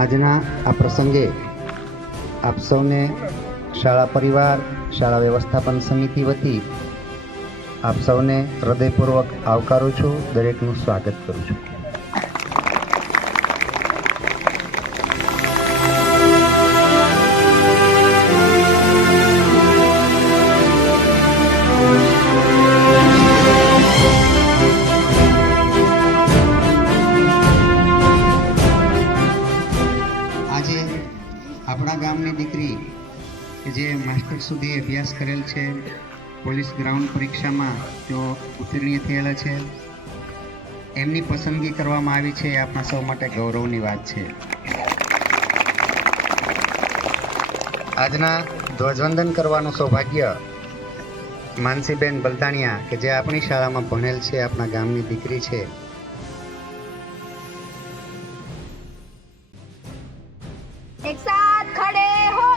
આજના આ પ્રસંગે આપ સૌને શાળા પરિવાર શાળા વ્યવસ્થાપન સમિતિ વતી આપ સૌને હૃદયપૂર્વક આવકારું છું, દરેકનું સ્વાગત કરું છું. આજે આપણા ગામની દીકરી કે જે માસ્ટર સુધી અભ્યાસ કરેલ છે, પોલીસ ગ્રાઉન્ડ પરીક્ષામાં તેઓ ઉત્તીર્ણ થયેલા છે, એમની પસંદગી કરવામાં આવી છે. આપણા સૌ માટે ગૌરવની વાત છે. આજના ધ્વજવંદન કરવાનું સૌભાગ્ય માનસીબેન બલદાણિયા કે જે આપણી શાળામાં ભણેલ છે, આપણા ગામની દીકરી છે. एक साथ खड़े हो,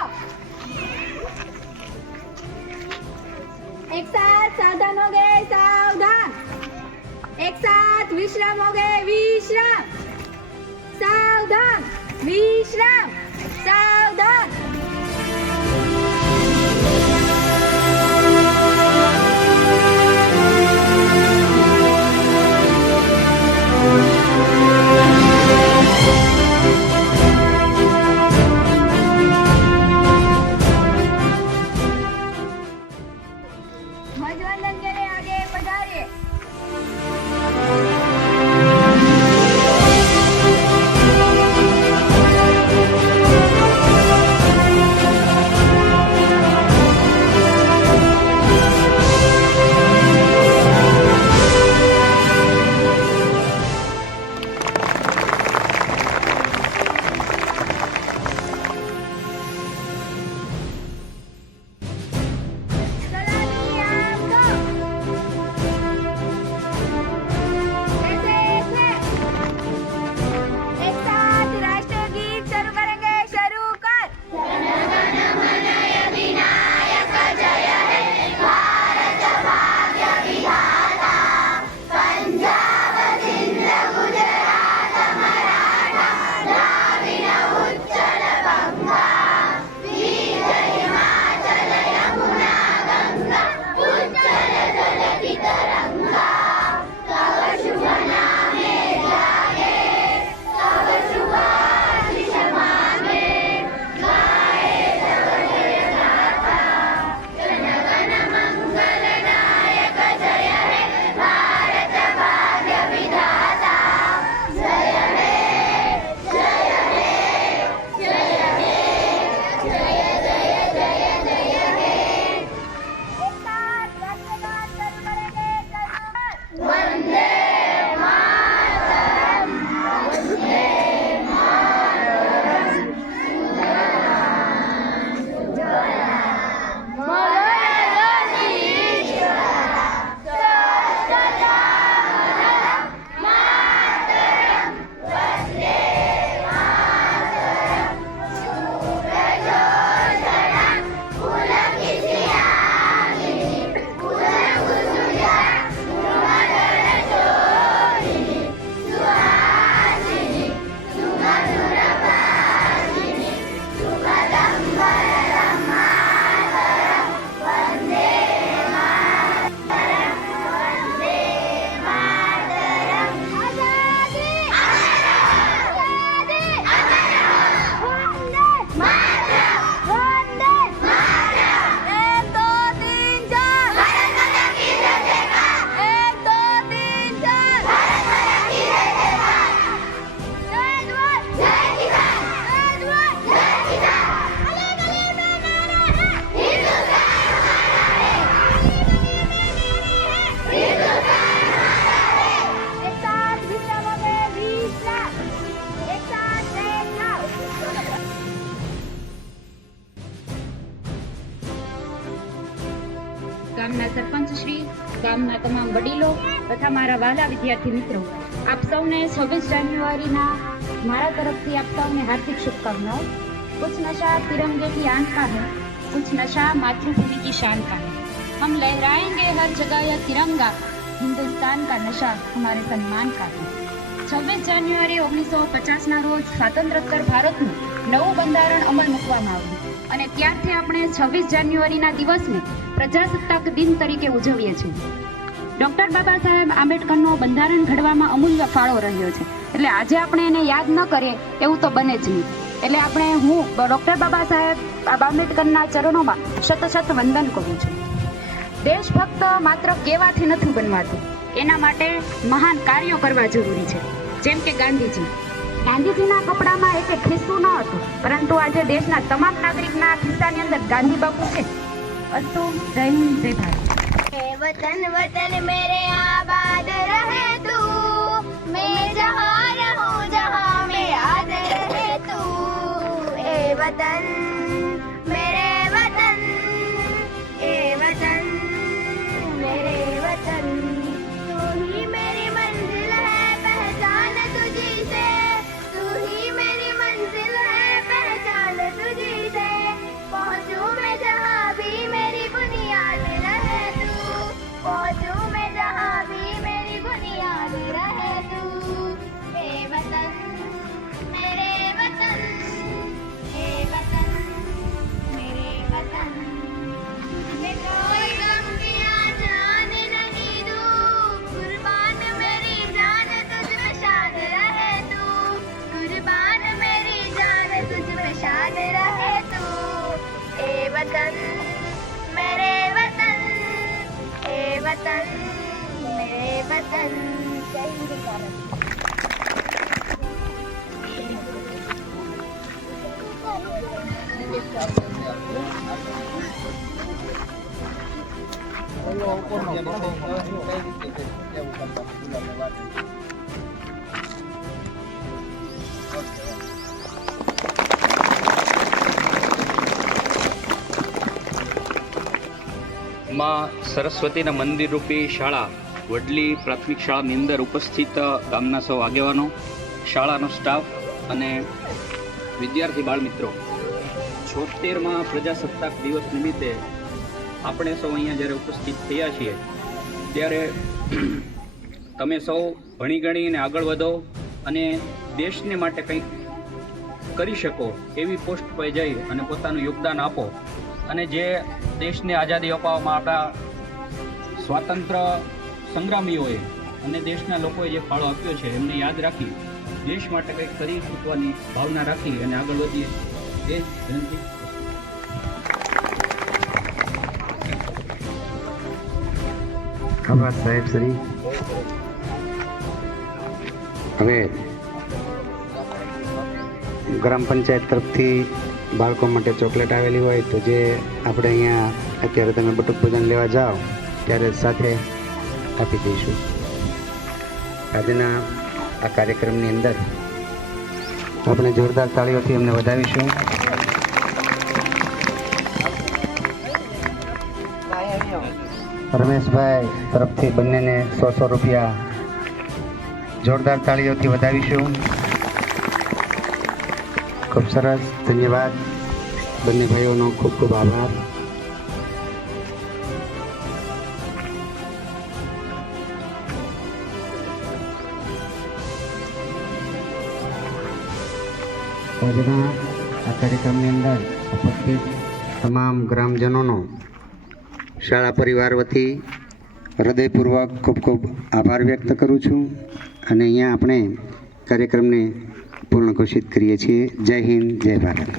एक साथ सावधान हो गए सावधान, एक साथ विश्राम हो गए विश्राम, सावधान विश्राम सावधान. ध्वजवंदन के लिए आगे पधारिए. सलामी आपको. ऐसे थे. एक साथ राष्ट्रीय गीत शुरू करेंगे. शुरू कर. एक साथ राष्ट्रगान शुरू करेंगे. शुरू कर. वंदे एक साथ विश्राम हो गए विश्राम, एक साथ बैठ जाओ. ગામના સરપંચ શ્રી, ગામના તમામ વડીલો તથા મારા વહાલા વિદ્યાર્થી મિત્રો, આપ સૌને 26 જાન્યુઆરીના મારા તરફથી આપ સૌને હાર્દિક શુભકામનાઓ. कुछ नशा तिरंगे की आन का है, कुछ नशा मातृभूमि की शान का है. हम लहराएंगे हर जगह यह तिरंगा, हिंदुस्तान का नशा हमारे सम्मान का है. 26 જાન્યુઆરી 1950ના રોજ સ્વાતંત્ર્યોત્તર ભારતનું નવું બંધારણ અમલ મૂકવામાં આવ્યું અને ત્યારથી આપણે 26 જાન્યુઆરીના દિવસને પ્રજાસત્તાક દિન તરીકે ઉજવીએ છીએ. ડૉક્ટર બાબા સાહેબ આંબેડકરનો બંધારણ ઘડવામાં અમૂલ્ય ફાળો રહ્યો છે, એટલે આજે આપણે એને યાદ ન કરીએ એવું તો બને જ નહીં. એટલે હું ડૉક્ટર બાબા સાહેબ આંબેડકરના ચરણોમાં શત વંદન કરું છું. દેશભક્ત માત્ર કહેવાથી નથી બનવાતું, એના માટે મહાન કાર્યો કરવા જરૂરી છે. જેમ કે ગાંધીજીના કપડામાં એક ખિસ્સું ન હતું, પરંતુ આજે દેશના તમામ નાગરિકના ખિસ્સાની અંદર ગાંધી બાપુ છે. અસ્તુ. જય હિન્દ, જય ભારત. वतन वतन मेरे आबाद रहे तू, मैं जहाँ रहूँ जहाँ में याद रहे तू. ए वतन मेरे वतन, ए वतन मेरे वतन, तू ही मेरी मंजिल है पहचान तुझी से, तू ही मेरी मंजिल है पहचान तुझी से. पहुँचूं मैं जहाँ भी मेरी बुनियाद रहे तू, पहुँचूं मैं जहाँ भी मेरी बुनियाद रहे तू. ए वतन मेरे वतन, ए वतन मेरे वतन, मैं कोई गम की आँच आने नहीं दूँ. कुर्बान मेरी जान तुझ में शाद रहे तू, कुर्बान मेरी जान तुझ में शाद रहे तू. ए वतन मेरे वतन, ए वतन मेरे वतन. जय हिंद भारत. માં સરસ્વતીના મંદિર રૂપી શાળા વડલી પ્રાથમિક શાળાની અંદર ઉપસ્થિત ગામના સૌ આગેવાનો, શાળાનો સ્ટાફ અને વિદ્યાર્થી બાળમિત્રો, 76માં પ્રજાસત્તાક દિવસ નિમિત્તે આપણે સૌ અહીંયા જ્યારે ઉપસ્થિત થયા છીએ ત્યારે તમે સૌ ભણી ગણીને આગળ વધો અને દેશને માટે કંઈક કરી શકો એવી પોસ્ટ પર જઈ અને પોતાનું યોગદાન આપો. અને જે દેશને આઝાદી અપાવવામાં આપણા સ્વાતંત્ર્ય સંગ્રામીઓએ અને દેશના લોકોએ જે ફાળો આપ્યો છે એમને યાદ રાખી દેશ માટે કંઈક કરી ચૂકવાની ભાવના રાખી અને આગળ વધીએ એ વિનંતી. આભાર સાહેબ શ્રી. હવે ગ્રામ પંચાયત તરફથી બાળકો માટે ચોકલેટ આવેલી હોય તો જે આપણે અહીંયા અત્યારે તમે બટુક ભોજન લેવા જાઓ ત્યારે સાથે આપી દઈશું. આજના આ કાર્યક્રમની અંદર આપણે જોરદાર તાળીઓથી એમને વધાવીશું. રમેશભાઈ તરફથી બંનેને 100 રૂપિયા જોરદાર તાળીઓથી વધાવીશું. ખૂબ સરસ, ધન્યવાદ. બંને ભાઈઓનો ખૂબ ખૂબ આભાર. આજના આ કાર્યક્રમની અંદર ઉપસ્થિત તમામ ગ્રામજનોનો શાળા પરિવાર વતી હૃદયપૂર્વક ખૂબ ખૂબ આભાર વ્યક્ત કરું છું અને અહીંયા આપણે કાર્યક્રમને પૂર્ણ ઘોષિત કરીએ છીએ. જય હિન્દ, જય ભારત.